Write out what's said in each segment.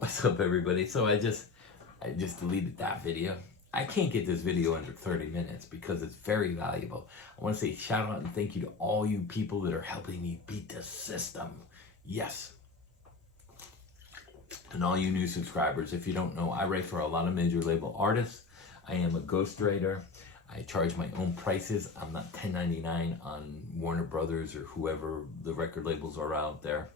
What's up, everybody? So I just deleted that video. I can't get this video under 30 minutes because it's very valuable. I want to say shout out and thank you to all you people that are helping me beat the system. Yes. And all you new subscribers, if you don't know, I write for a lot of major label artists. I am a ghostwriter. I charge my own prices. I'm not 1099 on Warner Brothers or whoever the record labels are out there.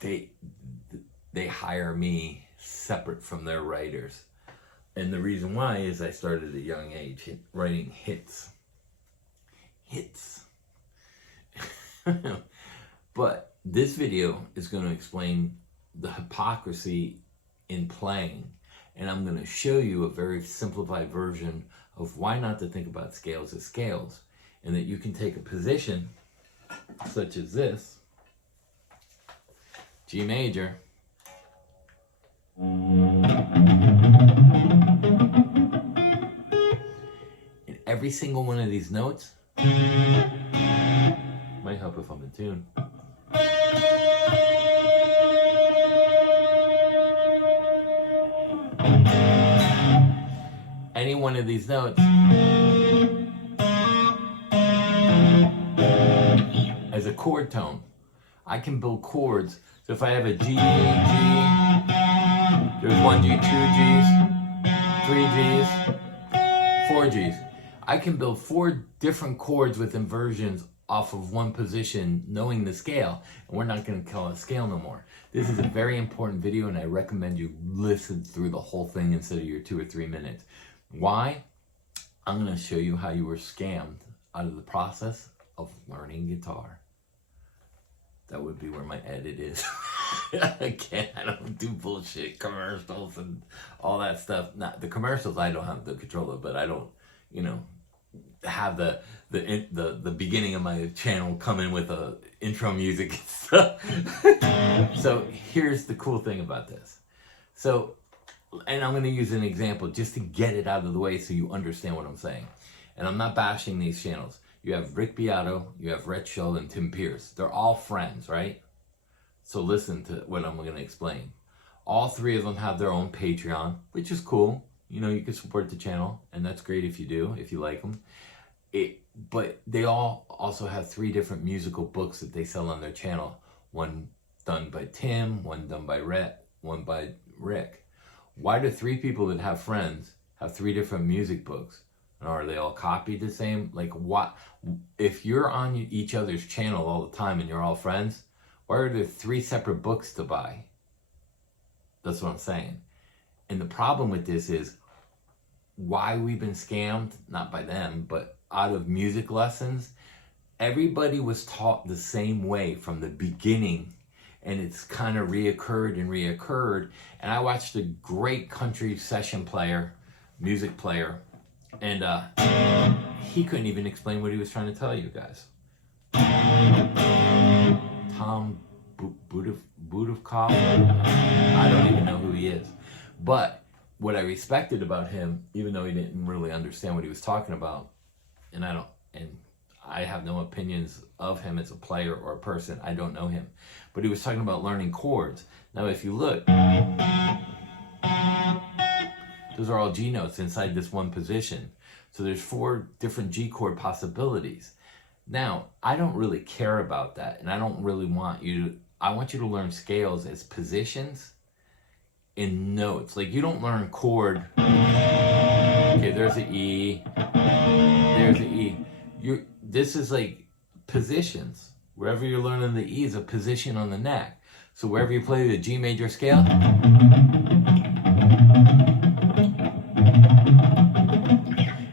They hire me separate from their writers. And the reason why is I started at a young age writing hits. But this video is going to explain the hypocrisy in playing. And I'm going to show you a very simplified version of why not to think about scales as scales. And that you can take a position such as this, G major, and every single one of these notes, might help if I'm in tune, any one of these notes as a chord tone. I can build chords. So if I have a G, G, there's 1 G, 2 Gs, 3 Gs, 4 Gs. I can build 4 different chords with inversions off of one position, knowing the scale, and we're not going to call it scale no more. This is a very important video, and I recommend you listen through the whole thing instead of your 2 or 3 minutes. Why? I'm going to show you how you were scammed out of the process of learning guitar. That would be where my edit is. Again, I don't do bullshit commercials and all that stuff. Not the commercials, I don't have the control of, but I don't, have the beginning of my channel come in with a intro music and stuff. So here's the cool thing about this. So, and I'm going to use an example just to get it out of the way so you understand what I'm saying. And I'm not bashing these channels. You have Rick Beato, you have Rhett Shull, and Tim Pierce. They're all friends, right? So listen to what I'm going to explain. All 3 of them have their own Patreon, which is cool. You can support the channel, and that's great if you do, if you like them. But they all also have 3 different musical books that they sell on their channel. One done by Tim, one done by Rhett, one by Rick. Why do 3 people that have friends have 3 different music books? And are they all copied the same? Like, what? If you're on each other's channel all the time and you're all friends, why are there 3 separate books to buy? That's what I'm saying. And the problem with this is why we've been scammed, not by them, but out of music lessons. Everybody was taught the same way from the beginning, and it's kind of reoccurred. And I watched a great country session player, music player, and he couldn't even explain what he was trying to tell you guys. Tom Budovkov? I don't even know who he is. But what I respected about him, even though he didn't really understand what he was talking about, and I have no opinions of him as a player or a person. I don't know him. But he was talking about learning chords. Now if you look, those are all G notes inside this one position. So there's 4 different G chord possibilities. Now, I don't really care about that, and I don't really want you to, I want you to learn scales as positions in notes. Like, you don't learn chord, okay, there's an E, there's an E. This is like positions. Wherever you're learning the E is a position on the neck. So wherever you play the G major scale,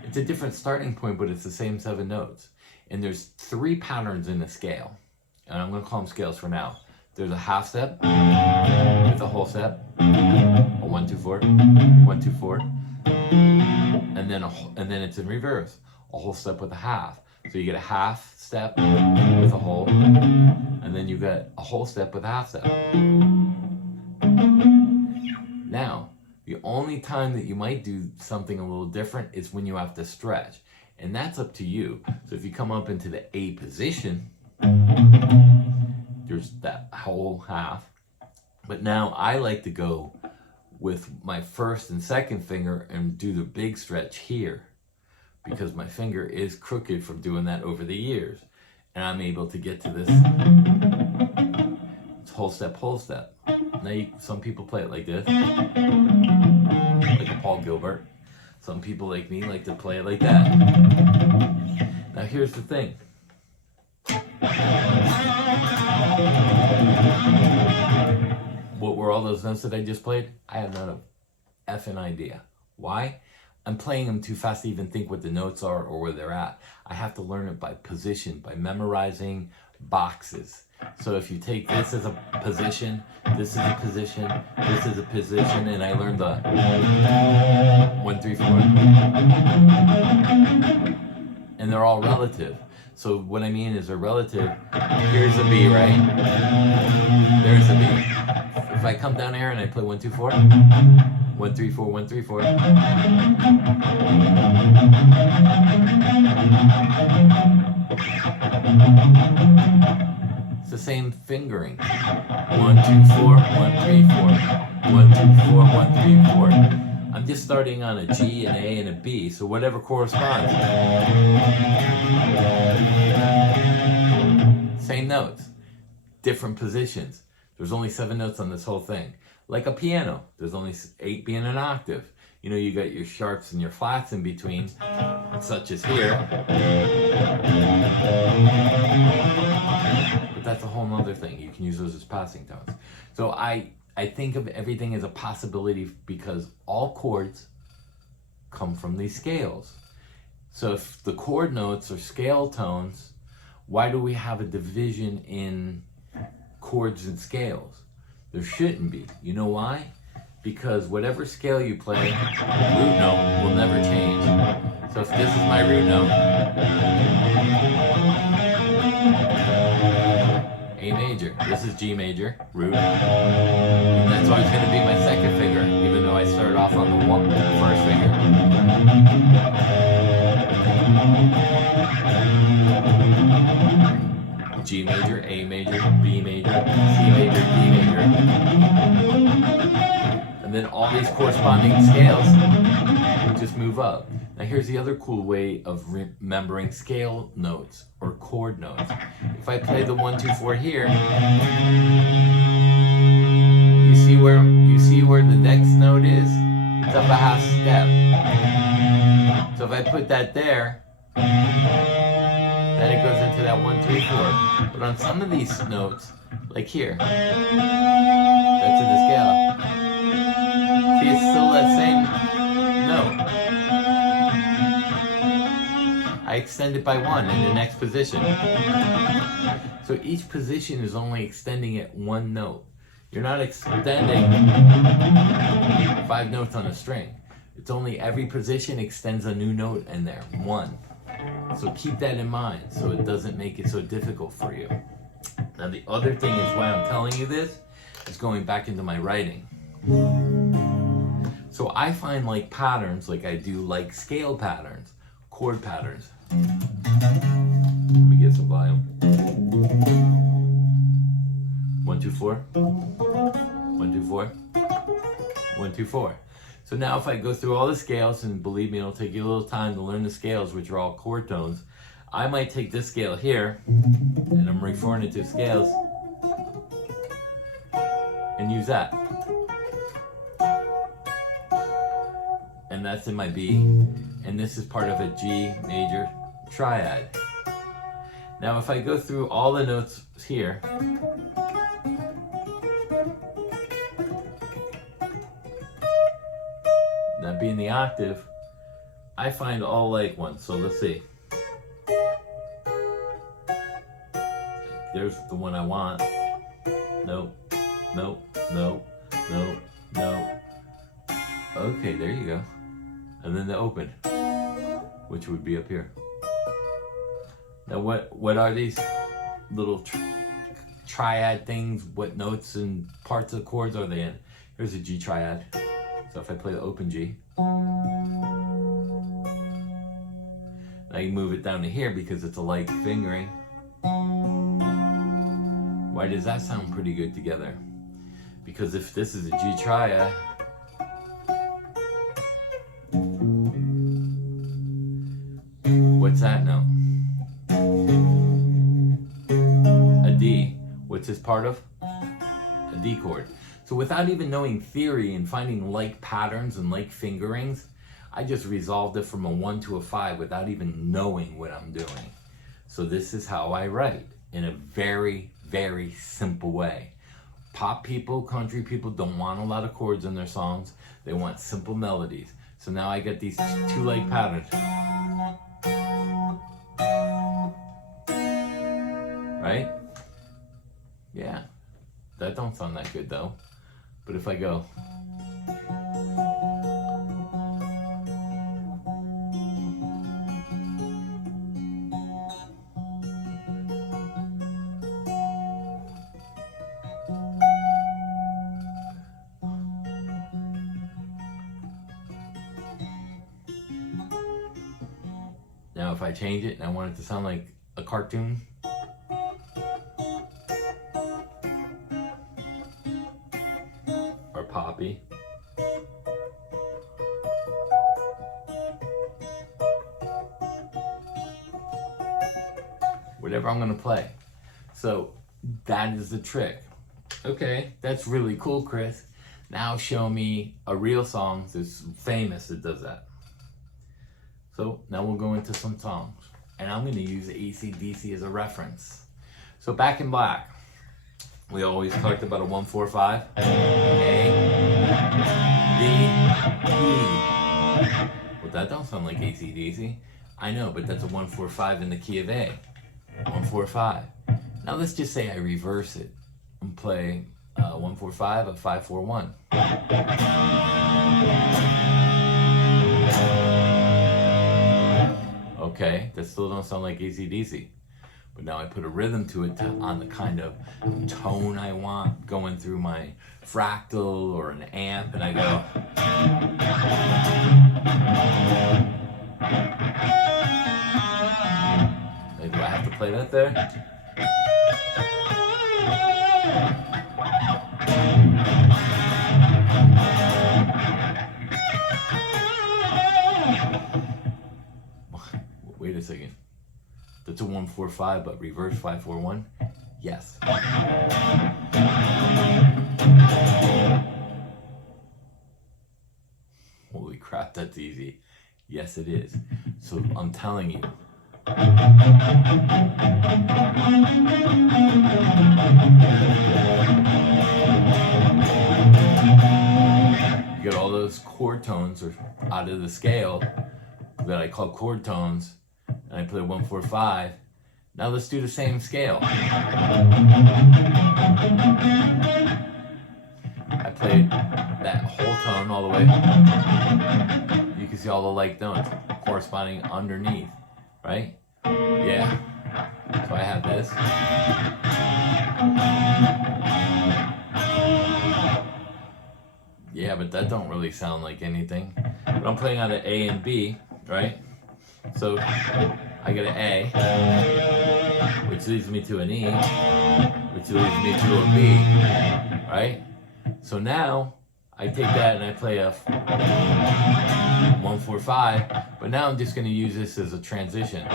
it's a different starting point, but it's the same 7 notes. And there's 3 patterns in the scale. And I'm going to call them scales for now. There's a half step with a whole step, a 1 2 4, 1 2 4, and then it's in reverse, a whole step with a half. So you get a half step with a whole, and then you get a whole step with a half step. Now, the only time that you might do something a little different is when you have to stretch, and that's up to you. So if you come up into the A position, there's that whole half, But now I like to go with my first and second finger and do the big stretch here, because my finger is crooked from doing that over the years. And I'm able to get to this whole step, whole step. Now some people play it like this, like a Paul Gilbert. Some people like me like to play it like that. Now here's the thing. What were all those notes that I just played? I have not a effing idea. Why? I'm playing them too fast to even think what the notes are or where they're at. I have to learn it by position, by memorizing boxes. So if you take this as a position, this is a position, this is a position, and I learned the 1, 3, 4, and they're all relative. So what I mean is they're relative. Here's a B, right? There's a B. If I come down here and I play 1, 2, 4, 1, 3, 4, 1, 3, 4. It's the same fingering. 1, 2, 4, 1, 3, 4. 1, 2, 4, 1, 3, 4. I'm just starting on a G, an A, and a B, so whatever corresponds. Same notes, different positions. There's only 7 notes on this whole thing. Like a piano, there's only 8 being an octave. You know, you got your sharps and your flats in between, such as here. But that's a whole nother thing. You can use those as passing tones. So I think of everything as a possibility because all chords come from these scales. So if the chord notes are scale tones, why do we have a division in chords and scales? There shouldn't be. You know why? Because whatever scale you play, root note will never change. So if this is my root note, A major, this is G major, root, and that's always going to be my second finger, even though I started off on the first finger. G major, A major, B major, C major, D major. And then all these corresponding scales just move up. Now here's the other cool way of remembering scale notes or chord notes. If I play the 1, 2, 4 here, you see where the next note is? It's up a half step. So if I put that there, then it goes into that 1, 3, 4. But on some of these notes, like here, that's in the scale. See, it's still that same note. I extend it by 1 in the next position. So each position is only extending it 1 note. You're not extending 5 notes on a string. It's only every position extends a new note in there, 1. So keep that in mind so it doesn't make it so difficult for you. Now the other thing is why I'm telling you this is going back into my writing. So I find like patterns, like I do like scale patterns, chord patterns. Let me get some volume. 1, 2, 4. 1, 2, 4. 1, 2, 4. So now if I go through all the scales, and believe me, it'll take you a little time to learn the scales, which are all chord tones, I might take this scale here, and I'm referring it to scales, and use that. And that's in my B, and this is part of a G major triad. Now if I go through all the notes here, that being the octave, I find all like ones. So let's see. There's the one I want. Nope, nope, nope, nope, nope. Okay, there you go. And then the open, which would be up here. Now what are these little triad things? What notes and parts of chords are they in? Here's a G triad. So if I play the open G, now you move it down to here because it's a light fingering. Why does that sound pretty good together? Because if this is a G triad, what's that note? A D. What's this part of? A D chord. So without even knowing theory and finding like patterns and like fingerings, I just resolved it from a 1 to a 5 without even knowing what I'm doing. So this is how I write, in a very, very simple way. Pop people, country people don't want a lot of chords in their songs. They want simple melodies. So now I get these two like patterns. Right? Yeah. That don't sound that good though. But if I go, now if I change it and I want it to sound like a cartoon, or poppy, whatever I'm gonna play. So that is the trick. Okay, that's really cool, Chris. Now show me a real song that's famous that does that. So now we'll go into some songs. And I'm gonna use AC/DC as a reference. So Back in Black, we always talked about a 1-4-5. A, D, E. Well, that don't sound like AC/DC. I know, but that's a 1-4-5 in the key of A. 1-4-5. Now let's just say I reverse it and play 1-4-5 of 5-4-1. Okay, that still don't sound like AC/DC. But now I put a rhythm to it on the kind of tone I want going through my fractal or an amp, and I go. Do I have to play that there? Wait a second. That's a 1-4-5, but reverse 5-4-1? Yes. Holy crap, that's easy. Yes, it is. So I'm telling you. You get all those chord tones out of the scale that I call chord tones, and I play 1-4-5. Now let's do the same scale. I played that whole tone all the way. You can see all the like notes corresponding underneath, right? Yeah. So I have this. Yeah, but that don't really sound like anything. But I'm playing out of A and B, right? So I get an A, which leads me to an E, which leads me to a B, right? So now I take that and I play a 1-4-5, but now I'm just going to use this as a transition. The 4,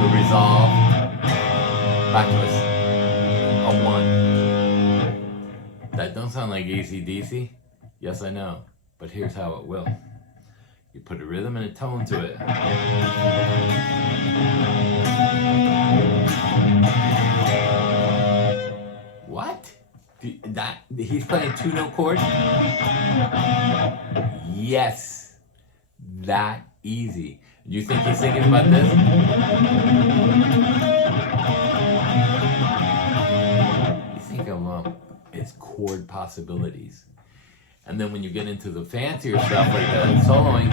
the resolve, back to a 1. That don't sound like AC/DC. Yes, I know, but here's how it will. You put a rhythm and a tone to it. What? He's playing 2-note chord? Yes. That easy. Do you think he's thinking about this? You think of its chord possibilities. And then when you get into the fancier stuff like the soloing,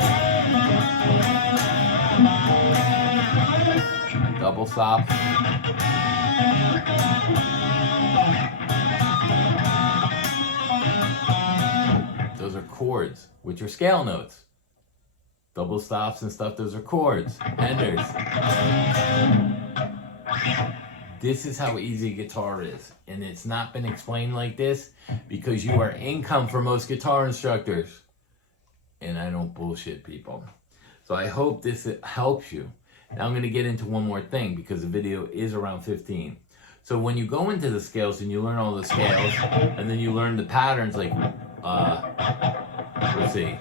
double stop, those are chords, which are scale notes. Double stops and stuff, those are chords, enders. This is how easy guitar is. And it's not been explained like this because you are income for most guitar instructors. And I don't bullshit people. So I hope this helps you. Now I'm going to get into one more thing because the video is around 15. So when you go into the scales and you learn all the scales, and then you learn the patterns, like, let's see.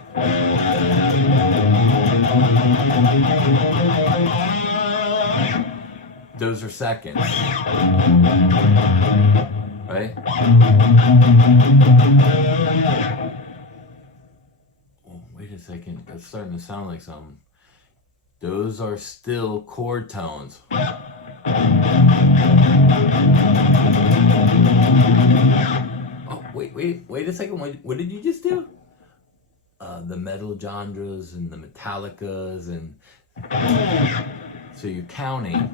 Those are seconds, right? Oh, wait a second, that's starting to sound like something. Those are still chord tones. Oh, wait a second. What did you just do? The metal genres and the Metallicas and... So you're counting. 1, 2,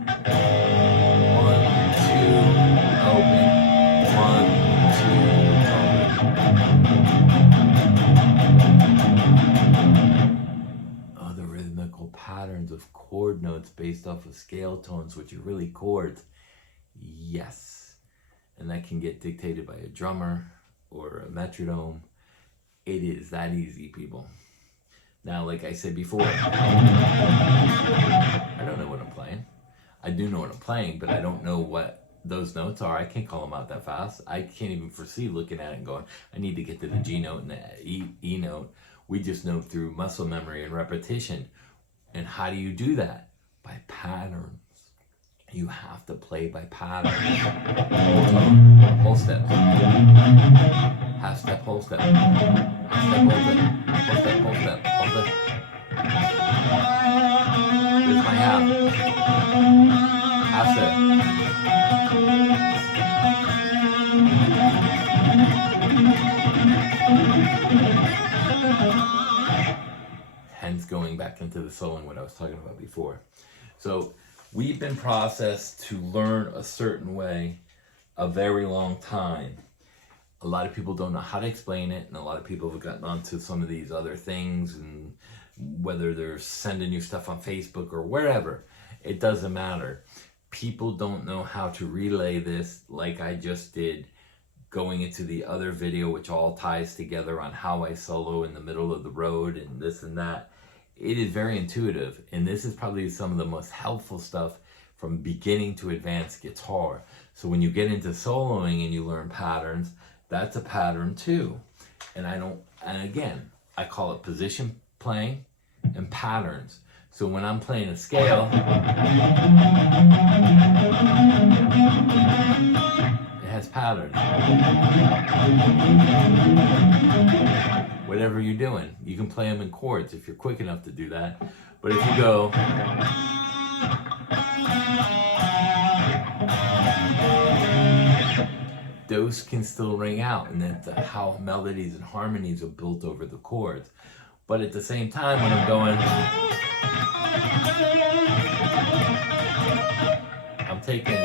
open. 1, 2, open. Oh, the rhythmical patterns of chord notes based off of scale tones, which are really chords. Yes. And that can get dictated by a drummer or a metronome. It is that easy, people. Now, like I said before, I don't know what I'm playing. I do know what I'm playing, but I don't know what those notes are. I can't call them out that fast. I can't even foresee looking at it and going, I need to get to the G note and the E note. We just know through muscle memory and repetition. And how do you do that? By patterns. You have to play by patterns. Whole step. Half step, whole step. Half step, whole step. Whole step, whole step, whole step. Here's my half. Half step. Hence going back into the soloing, what I was talking about before. So we've been processed to learn a certain way a very long time. A lot of people don't know how to explain it, and a lot of people have gotten onto some of these other things, and whether they're sending you stuff on Facebook or wherever, it doesn't matter. People don't know how to relay this like I just did, going into the other video, which all ties together on how I solo in the middle of the road and this and that. It is very intuitive, and this is probably some of the most helpful stuff from beginning to advanced guitar. So when you get into soloing and you learn patterns, that's a pattern too. And again, I call it position playing and patterns. So when I'm playing a scale, it has patterns. Whatever you're doing, you can play them in chords if you're quick enough to do that. But if you go, those can still ring out, and that's how melodies and harmonies are built over the chords. But at the same time, when I'm going, I'm taking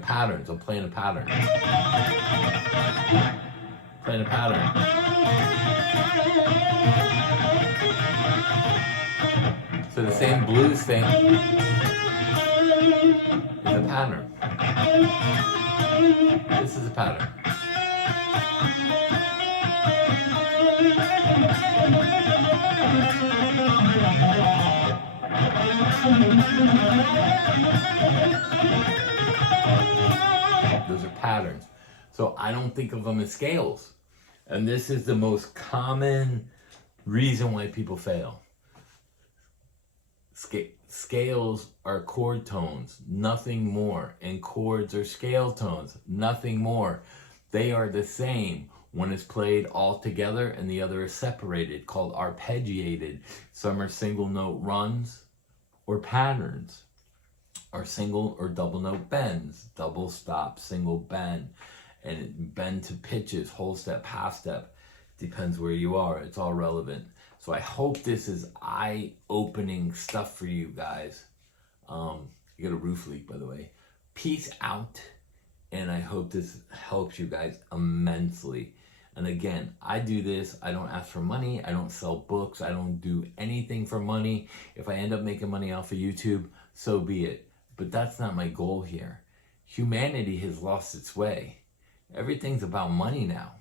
patterns. I'm playing a pattern. Playing a pattern. So the same blues thing is a pattern. This is a pattern. Those are patterns. So I don't think of them as scales. And this is the most common reason why people fail. Scales are chord tones, nothing more. And chords are scale tones, nothing more. They are the same. One is played all together and the other is separated, called arpeggiated. Some are single note runs or patterns, or single or double note bends, double stop, single bend, and bend to pitches, whole step, half step, depends where you are. It's all relevant. So I hope this is eye-opening stuff for you guys. You got a roof leak, by the way. Peace out, and I hope this helps you guys immensely. And again, I do this. I don't ask for money. I don't sell books. I don't do anything for money. If I end up making money off of YouTube, so be it. But that's not my goal here. Humanity has lost its way. Everything's about money now.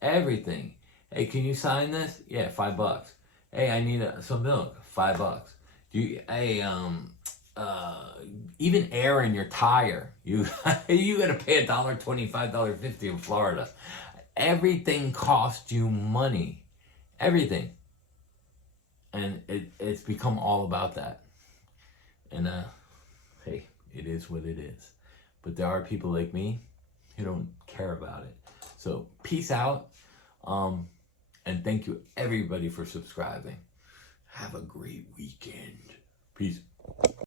Everything. Hey, can you sign this? Yeah, $5. Hey, I need some milk. $5. Even air in your tire. You gotta pay $1.25, $1.50 in Florida. Everything costs you money. Everything. And it's become all about that. And hey, it is what it is. But there are people like me who don't care about it. So peace out. And thank you everybody for subscribing. Have a great weekend. Peace.